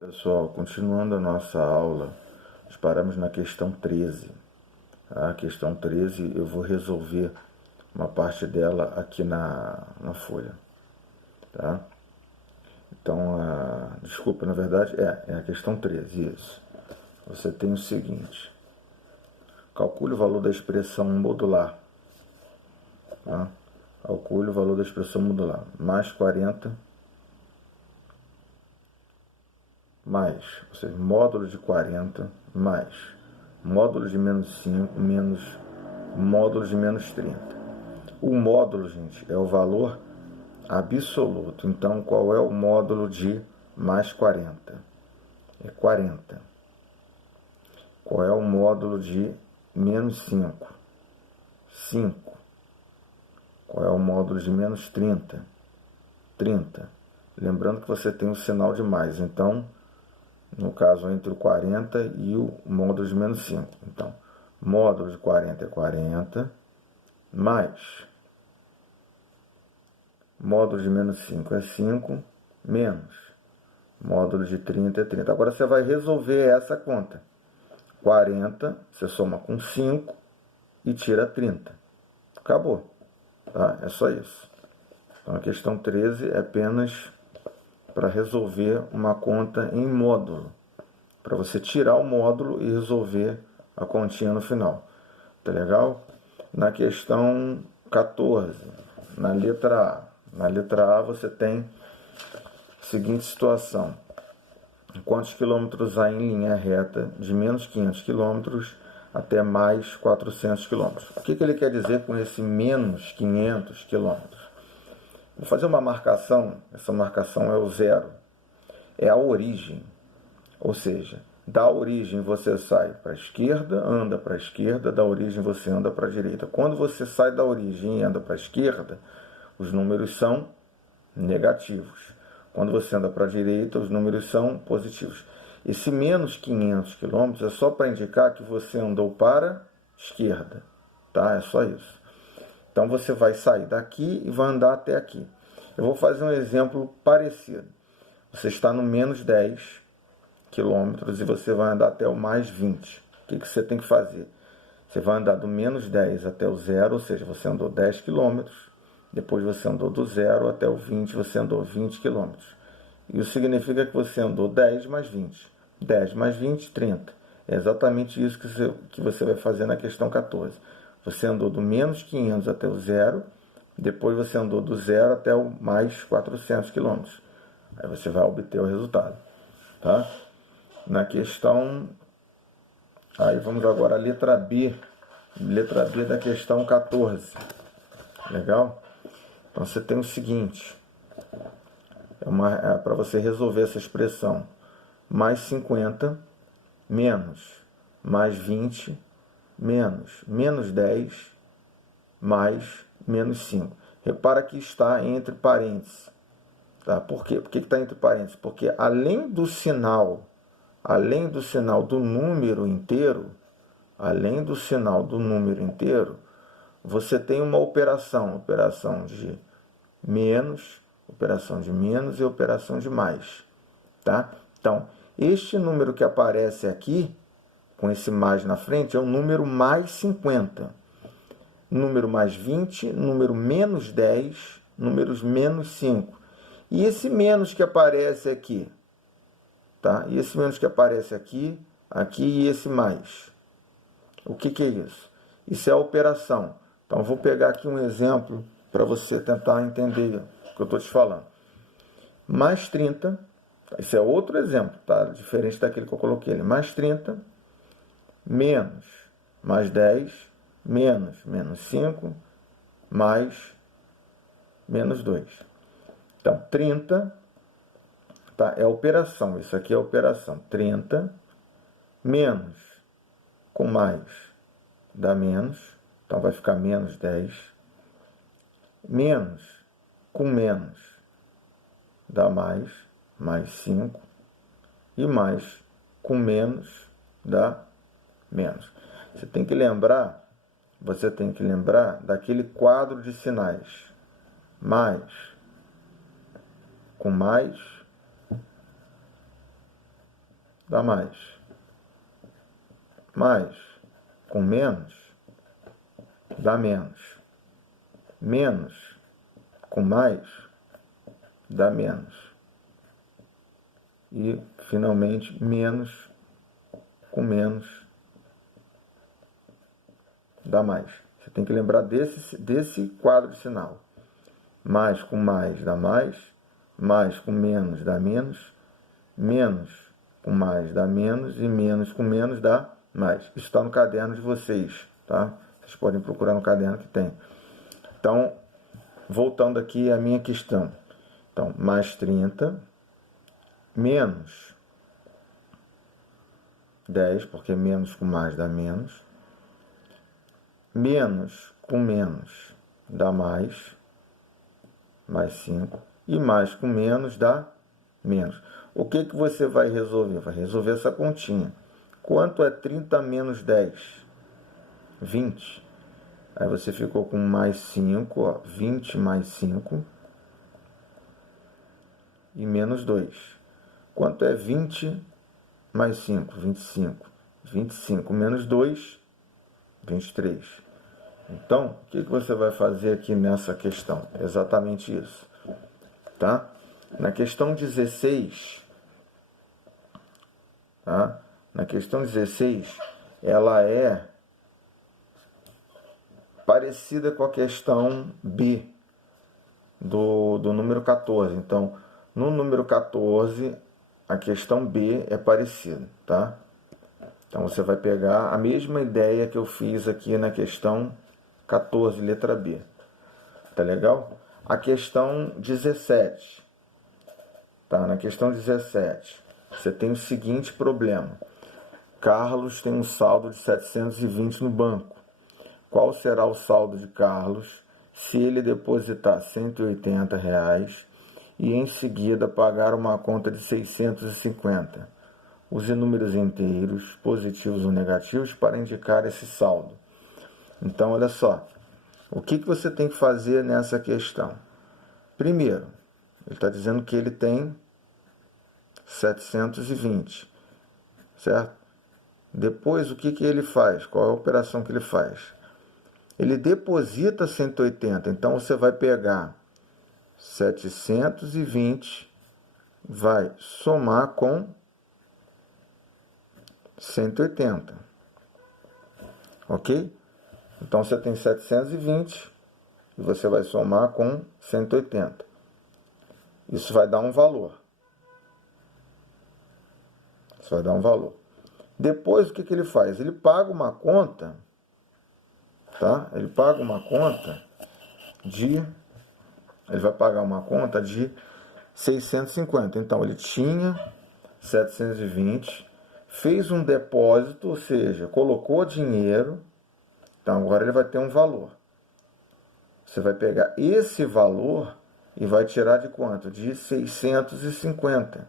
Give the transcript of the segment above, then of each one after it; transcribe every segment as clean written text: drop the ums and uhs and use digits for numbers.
Pessoal, continuando a nossa aula, nós paramos na questão 13. A questão 13 eu vou resolver uma parte dela aqui na folha. Tá? Então, desculpa, na verdade é a questão 13, isso. Você tem o seguinte: calcule o valor da expressão modular. Tá? Calcule o valor da expressão modular. Mais 40 mais, ou seja, módulo de 40 mais módulo de menos 5 menos módulo de menos 30. O módulo, gente, é o valor absoluto. Então, qual é o módulo de mais 40? É 40. Qual é o módulo de menos 5? 5. Qual é o módulo de menos 30? 30. Lembrando que você tem o sinal de mais. Então, no caso, entre o 40 e o módulo de menos 5. Então, módulo de 40 é 40, mais módulo de menos 5 é 5, menos módulo de 30 é 30. Agora você vai resolver essa conta. 40, você soma com 5 e tira 30. Acabou. Tá? É só isso. Então, a questão 13 é apenas para resolver uma conta em módulo. Para você tirar o módulo e resolver a continha no final. Tá legal? Na questão 14, na letra A. Na letra A você tem a seguinte situação: quantos quilômetros há em linha reta de menos 500 quilômetros até mais 400 quilômetros? O que ele quer dizer com esse menos 500 quilômetros? Vou fazer uma marcação, essa marcação é o zero, é a origem. Ou seja, da origem você sai para a esquerda, anda para a esquerda, da origem você anda para a direita. Quando você sai da origem e anda para a esquerda, os números são negativos. Quando você anda para a direita, os números são positivos. Esse menos 500 km é só para indicar que você andou para a esquerda. Tá? É só isso. Então você vai sair daqui e vai andar até aqui. Eu vou fazer um exemplo parecido. Você está no menos 10 quilômetros e você vai andar até o mais 20. O que você tem que fazer? Você vai andar do menos 10 até o zero, ou seja, você andou 10 quilômetros. Depois você andou do zero até o 20, você andou 20 quilômetros. Isso significa que você andou 10 mais 20. 10 mais 20, 30. É exatamente isso que você vai fazer na questão 14. Você andou do menos 500 até o zero, depois você andou do zero até o mais 400 quilômetros. Aí você vai obter o resultado. Tá? Na questão... Aí vamos agora à letra B. Letra B da questão 14. Legal? Então você tem o seguinte. Para você resolver essa expressão. Mais 50, menos mais 20, menos 10, mais menos 5. Repara que está entre parênteses. Tá? Por quê? Por que está entre parênteses? Porque além do sinal do número inteiro, você tem uma operação de menos e operação de mais. Tá? Então, este número que aparece aqui, com esse mais na frente, é o número mais 50. Número mais 20, número menos 10, números menos 5. E esse menos que aparece aqui? Tá? E esse menos que aparece aqui e esse mais. O que é isso? Isso é a operação. Então, vou pegar aqui um exemplo para você tentar entender o que eu estou te falando. Mais 30, esse é outro exemplo, tá? Diferente daquele que eu coloquei ali. Mais 30, menos mais 10, menos 5, mais menos 2. Então, 30, tá? É a operação, isso aqui é a operação. 30, menos com mais dá menos, então vai ficar menos 10. Menos com menos dá mais 5. E mais com menos dá menos. Você tem que lembrar daquele quadro de sinais. Mais com mais dá mais. Mais com menos dá menos. Menos com mais dá menos. E, finalmente, menos com menos dá mais. Você tem que lembrar desse quadro de sinal. Mais com mais dá mais com menos dá menos com mais dá menos e menos com menos dá mais. Isso está no caderno de vocês, tá? Vocês podem procurar no caderno que tem. Então, voltando aqui à minha questão. Então, mais 30, menos 10, porque menos com mais dá menos. Menos com menos dá mais 5. E mais com menos dá menos. O que você vai resolver? Vai resolver essa continha. Quanto é 30 menos 10? 20. Aí você ficou com mais 5, ó, 20 mais 5 e menos 2. Quanto é 20 mais 5? 25. 25 menos 2, 23. Então, o que você vai fazer aqui nessa questão? Exatamente isso. Tá? Na questão 16, tá? Na questão 16, ela é parecida com a questão B do número 14. Então, no número 14, a questão B é parecida, tá? Então, você vai pegar a mesma ideia que eu fiz aqui na questão 14, letra B. Tá legal? A questão 17. Tá? Na questão 17, você tem o seguinte problema. Carlos tem um saldo de 720 no banco. Qual será o saldo de Carlos se ele depositar R$180 e em seguida pagar uma conta de 650? Use números inteiros, positivos ou negativos, para indicar esse saldo. Então, olha só. O que você tem que fazer nessa questão? Primeiro, ele está dizendo que ele tem 720, certo? Depois, o que ele faz? Qual é a operação que ele faz? Ele deposita 180, então você vai pegar 720, vai somar com 180, ok? Então você tem 720 e você vai somar com 180. Isso vai dar um valor. Isso vai dar um valor. Depois, o que ele faz? Ele paga uma conta, tá? Ele paga uma conta de... Ele vai pagar uma conta de 650. Então, ele tinha 720, fez um depósito, ou seja, colocou dinheiro. Então, agora ele vai ter um valor. Você vai pegar esse valor e vai tirar de quanto? De 650.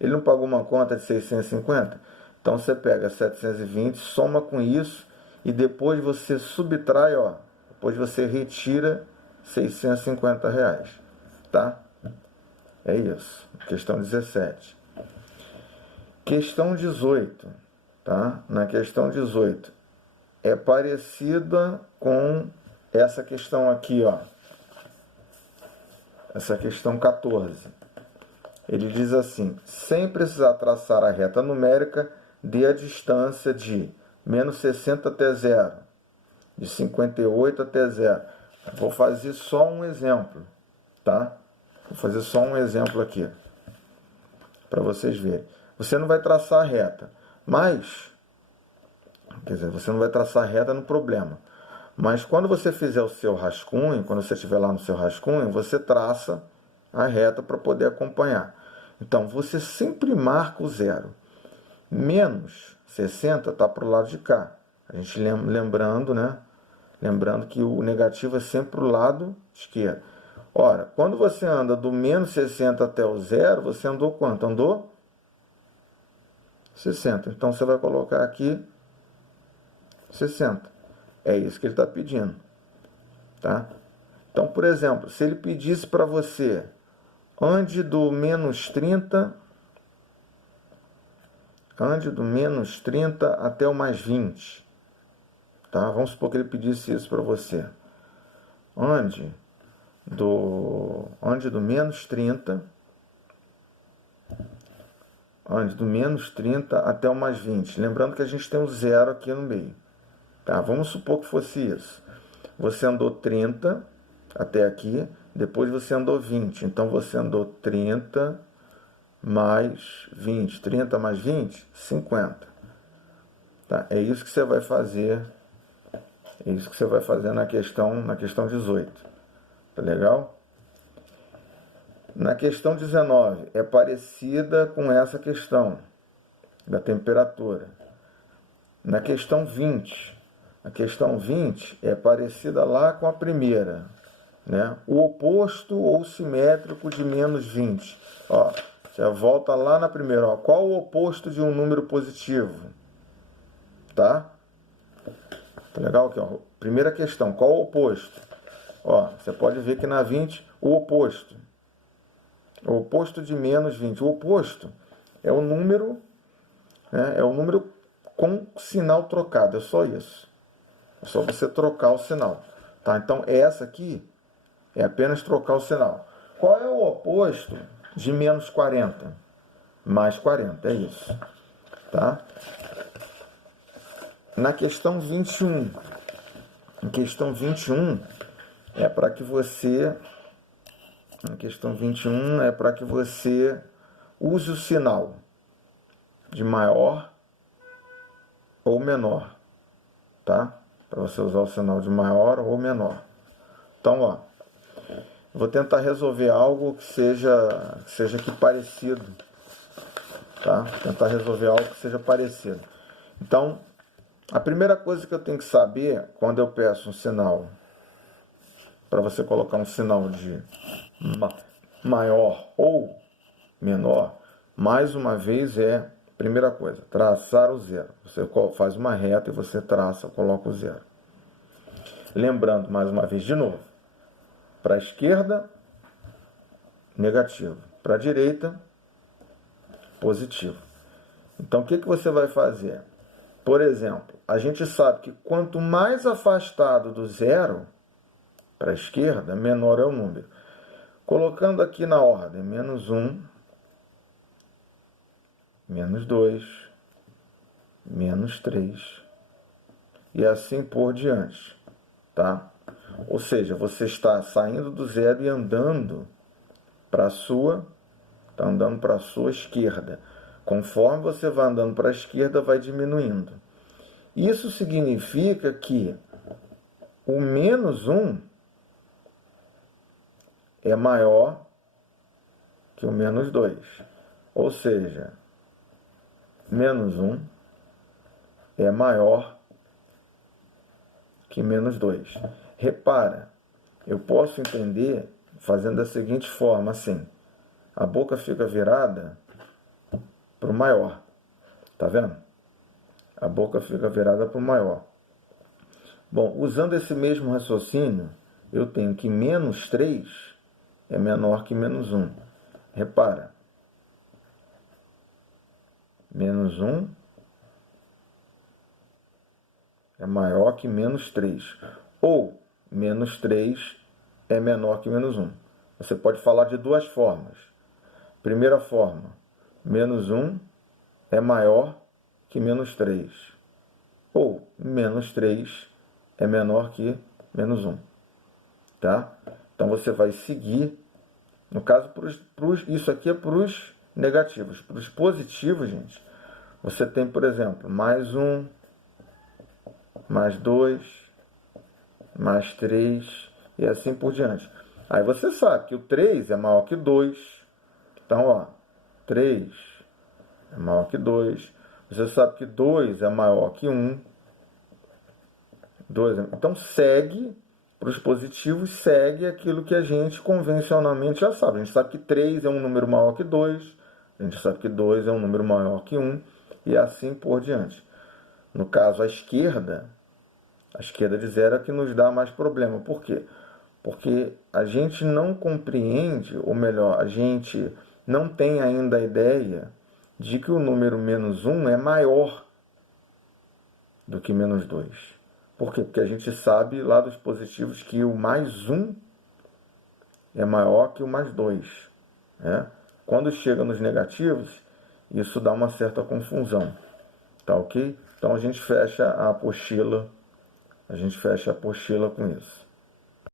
Ele não pagou uma conta de 650? Então, você pega 720, soma com isso e depois você subtrai, ó. Depois você retira R$650, tá? É isso. Questão 17. Questão 18, tá? Na questão 18, é parecida com essa questão aqui, ó. Essa questão 14. Ele diz assim: sem precisar traçar a reta numérica, dê a distância de menos 60 até zero, de 58 até zero. Vou fazer só um exemplo, tá? Vou fazer só um exemplo aqui, para vocês verem. Você não vai traçar a reta, mas... Quer dizer, você não vai traçar a reta no problema. Mas quando você fizer o seu rascunho, quando você estiver lá no seu rascunho, você traça a reta para poder acompanhar. Então, você sempre marca o zero. Menos 60 está para o lado de cá. A gente lembrando, né? Lembrando que o negativo é sempre para o lado esquerdo. Ora, quando você anda do menos 60 até o zero, você andou quanto? Andou 60. Então, você vai colocar aqui 60. É isso que ele está pedindo. Tá? Então, por exemplo, se ele pedisse para você, ande do menos 30 ande do menos 30 até o mais 20. Tá? Vamos supor que ele pedisse isso para você. Ande do menos 30, ande do menos 30 até o mais 20. Lembrando que a gente tem o zero aqui no meio. Tá? Vamos supor que fosse isso. Você andou 30 até aqui, depois você andou 20. Então você andou 30 mais 20. 30 mais 20, 50. Tá? É isso que você vai fazer. É isso que você vai fazer na questão 18. Tá legal? Na questão 19, é parecida com essa questão da temperatura. Na questão 20, a questão 20 é parecida lá com a primeira, né? O oposto ou simétrico de menos 20. Ó, você volta lá na primeira. Ó. Qual o oposto de um número positivo? Tá? Tá legal aqui, ó. Primeira questão, qual o oposto? Ó, você pode ver que na 20, o oposto. O oposto de menos 20. O oposto é o número, né, é o número com sinal trocado. É só isso. É só você trocar o sinal. Tá? Então, essa aqui é apenas trocar o sinal. Qual é o oposto de menos 40? Mais 40, é isso. Tá? Na questão 21. Em questão 21, é para que você... Na questão 21 é para que você use o sinal de maior ou menor, tá? Para você usar o sinal de maior ou menor. Então, ó, vou tentar resolver algo que seja aqui parecido, tá? Tentar resolver algo que seja parecido. Então, a primeira coisa que eu tenho que saber quando eu peço um sinal, para você colocar um sinal de maior ou menor, mais uma vez primeira coisa, traçar o zero. Você faz uma reta e você traça, coloca o zero. Lembrando, mais uma vez, de novo, para a esquerda, negativo. Para a direita, positivo. Então, o que você vai fazer? Por exemplo, a gente sabe que quanto mais afastado do zero, para a esquerda, menor é o número. Colocando aqui na ordem, menos 1, menos 2, menos 3, e assim por diante, tá? Ou seja, você está saindo do zero e andando para a sua esquerda. Conforme você vai andando para a esquerda, vai diminuindo. Isso significa que o menos 1 é maior que o menos 2. Ou seja, menos 1 é maior que menos 2. Repara, eu posso entender fazendo da seguinte forma, assim. A boca fica virada para o maior. Tá vendo? A boca fica virada para o maior. Bom, usando esse mesmo raciocínio, eu tenho que menos 3 é menor que menos 1. Repara. Menos 1 é maior que menos 3. Ou menos 3 é menor que menos 1. Você pode falar de duas formas. Primeira forma, menos 1 é maior que menos 3. Ou menos 3 é menor que menos 1. Tá? Então você vai seguir, no caso, isso aqui é para os negativos. Para os positivos, gente, você tem, por exemplo, mais 1, mais 2, mais 3 e assim por diante. Aí você sabe que o 3 é maior que 2. Então, ó, 3 é maior que 2. Você sabe que 2 é maior que 1. Então, segue, para os positivos, segue aquilo que a gente convencionalmente já sabe. A gente sabe que 3 é um número maior que 2. A gente sabe que 2 é um número maior que 1. E assim por diante. No caso, a esquerda de zero é que nos dá mais problema. Por quê? Porque a gente não compreende, ou melhor, a gente não tem ainda a ideia de que o número menos 1 é maior do que menos 2. Por quê? Porque a gente sabe lá dos positivos que o mais 1 é maior que o mais 2. Né? Quando chega nos negativos, isso dá uma certa confusão. Tá ok? Então a gente fecha a apostila com isso.